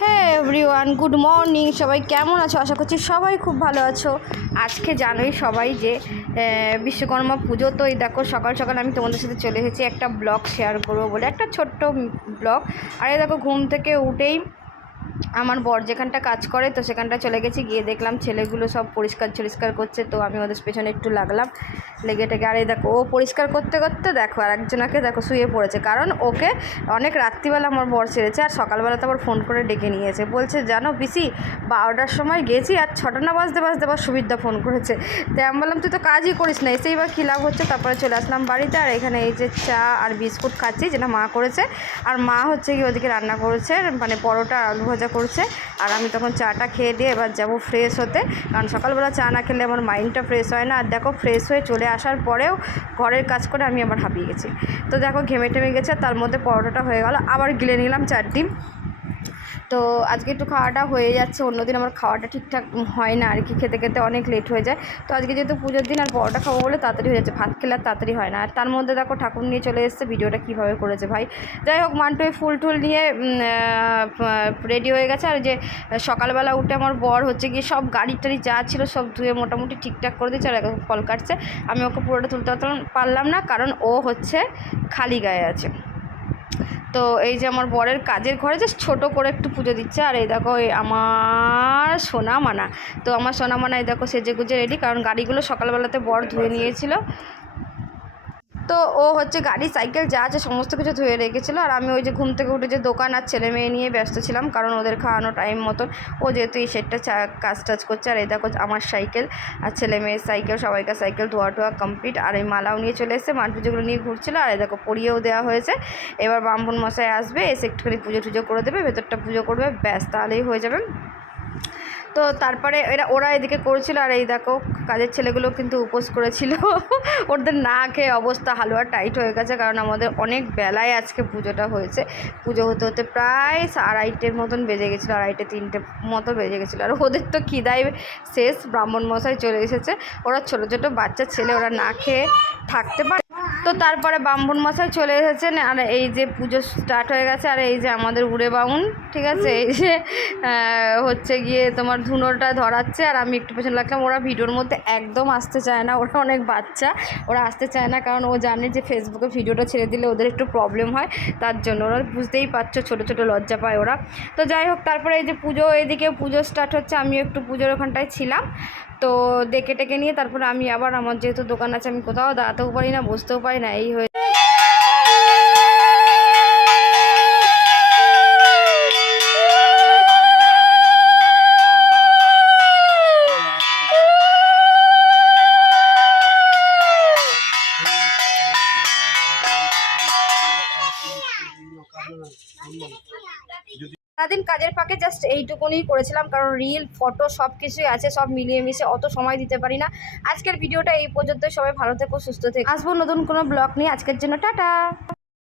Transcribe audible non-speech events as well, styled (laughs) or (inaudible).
হ্যাঁ everyone good morning সবাই কেমন আছো? আশা করছি সবাই খুব ভালো আছো। আজকে জানোই সবাই যে বিশ্বকর্মা পুজো, তো এই দেখো, সকাল সকাল আমি তোমাদের সাথে চলে এসেছি একটা ব্লগ শেয়ার করব বলে, একটা ছোট্ট ব্লগ আর এই দেখো, ঘুম থেকে উঠেই আমার বর যেখানটা কাজ করে, তো সেখানটা চলে গেছি। গিয়ে দেখলাম ছেলেগুলো সব পরিষ্কার পরিষ্কার করছে, তো আমি ওদের পেছনে একটু লাগলাম। লেগে টেগে, আর দেখো, ও পরিষ্কার করতে করতে দেখো, আর একজনাকে দেখো শুয়ে পড়েছে। কারণ ওকে অনেক রাত্রিবেলা আমার বর ছেড়েছে, আর সকালবেলা তো আবার ফোন করে ডেকে নিয়েছে। বলছে, জানো পিসি, বারোটার সময় গেছি, আর ছটা না বাজতে বাজতে আবার সুবিধা ফোন করেছে। তো আমি বললাম, তুই তো কাজই করিস না। এসেই বা কী লাভ হচ্ছে, তারপরে চলে আসলাম বাড়িতে। আর এখানে এই যে চা আর বিস্কুট খাচ্ছি, যেটা মা করেছে। আর মা হচ্ছে কি ওদিকে রান্না করেছে মানে পরোটা আলু ভাজা করছে। আর আমি তখন চাটা খেয়ে দিয়ে এবার যাব ফ্রেশ হতে। কারণ সকালবেলা চা না খেলে আমার মাইন্ডটা ফ্রেশ হয় না। আর দেখো ফ্রেশ হয়ে চলে আসার পরেও ঘরের কাজ করে আমি আবার হাঁপিয়ে গেছি। তো দেখো ঘেমে টেমে গেছে, তার মধ্যে পরোটাটা হয়ে গেল। আবার গিলে নিলাম চারটি তো আজকে একটু খাওয়াটা হয়ে যাচ্ছে, অন্যদিন আমার খাওয়াটা ঠিকঠাক হয় না, আর কি খেতে খেতে অনেক লেট হয়ে যায়। তো আজকে যেহেতু পুজোর দিন আর পরোটা খাব বলে তাড়াতাড়ি হয়ে যাচ্ছে, ভাত খেলে আর তাড়াতাড়ি হয় না। আর তার মধ্যে দেখো ঠাকুর নিয়ে চলে এসেছে, ভিডিওটা কীভাবে করেছে ভাই। যাই হোক মান্টু এই ফুল টুল নিয়ে রেডি হয়ে গেছে। আর যে সকালবেলা উঠে আমার বর হচ্ছে গিয়ে সব গাড়ি টাড়ি যা ছিল সব ধুয়ে মোটামুটি ঠিকঠাক করে দিচ্ছে আর এখন ফল কাটছে। আমি ওকে পুরোটা তুলতে পারলাম না, কারণ ও হচ্ছে খালি গায়ে আছে। তো এই যে আমার বরের কাজের ঘরে জাস্ট ছোটো করে একটু পুজো দিচ্ছে আর এই দেখো এই আমার সোনা মানা। তো আমার সোনা মানা এই দেখো সেজে গুজে রেডি কারণ গাড়িগুলো সকালবেলাতে বর ধুয়ে নিয়েছিল। তো ও হচ্ছে গাড়ি, সাইকেল যা আছে সমস্ত কিছু ধুয়ে রেখেছিলো। আর আমি ওই যে ঘুম থেকে উঠে যে দোকান আর ছেলে মেয়ে নিয়ে ব্যস্ত ছিলাম, কারণ ওদের খাওয়ানো টাইম মতন। ও যেহেতু এই সেটটা কাজ টাজ করছে, আর এই দেখো আমার সাইকেল আর ছেলে মেয়ের সাইকেল সবাইকার সাইকেল ধোয়া টোয়া কমপ্লিট আর এই মালাও নিয়ে চলে এসেছে মান্টু যেগুলো নিয়ে ঘুরছিলো, আর এই দেখো পরিয়েও দেওয়া হয়েছে। এবার ব্রাহ্মণ মশাই আসবে, এসে একটুখানি পুজো টুজো করে দেবে, ভেতরটা পুজো করবে, ব্যাস তাহলেই হয়ে যাবে। তো তারপরে এরা, ওরা এদিকে করেছিল আর এই দেখো, কাজের ছেলেগুলো কিন্তু উপোস করেছিল। (laughs) ওদের না খেয়ে অবস্থা হালুয়া টাইট হয়ে গেছে, কারণ আমাদের অনেক বেলায় আজকে পুজোটা হয়েছে। পুজো হতে হতে প্রায় আড়াইটের মতন বেজে গেছিল, আড়াইটে, তিনটে মতো বেজে গেছিল। আর ওদের তো খিদাই শেষ, ব্রাহ্মণ মশাই চলে এসেছে। ওরা ছোটো ছোটো বাচ্চা ছেলে, ওরা না খেয়ে থাকতে পারে তো তারপরে ব্রাহ্মণ মশাই চলে এসেছেন, আর এই যে পুজো স্টার্ট হয়ে গেছে, আর এই যে আমাদের উড়ে বাউন ঠিক আছে? এই যে হচ্ছে গিয়ে তোমার ধুনোটা ধরাচ্ছে, আর আমি একটু পেছনে লাগলাম, ওরা ভিডিওর মধ্যে একদম আসতে চায় না, ওরা অনেক বাচ্চা, ওরা আসতে চায় না, কারণ ও জানে যে ফেসবুকে ভিডিওটা ছেড়ে দিলে ওদের একটু প্রবলেম হয়, তার জন্য ওরা বুঝতেই পারছ, ছোটো ছোটো লজ্জা পায় ওরা। তো যাই হোক, তারপরে এই যে পুজো, এদিকে পুজো স্টার্ট হচ্ছে, আমিও একটু পুজোর ওখানটায় ছিলাম। তো দেখে টেকে নিয়ে তারপর আমি আবার, আমার যেহেতু দোকান আছে, আমি কোথাও দাঁড়াতেও পারি না, বসতেও পারি না, এই হয়ে সারাদিন কাজের ফাঁকে জাস্ট এইটুকুনি করেছিলাম, কারণ রিল ফটো সব কিছুই আছে, সব মিলিয়ে মিশে অত সময় দিতে পারি না। আজকের ভিডিওটা এই পর্যন্ত সবাই ভালো থেকো, সুস্থ থেকো। আসব নতুন কোনো ব্লগ নিয়ে, আজকের জন্য টাটা!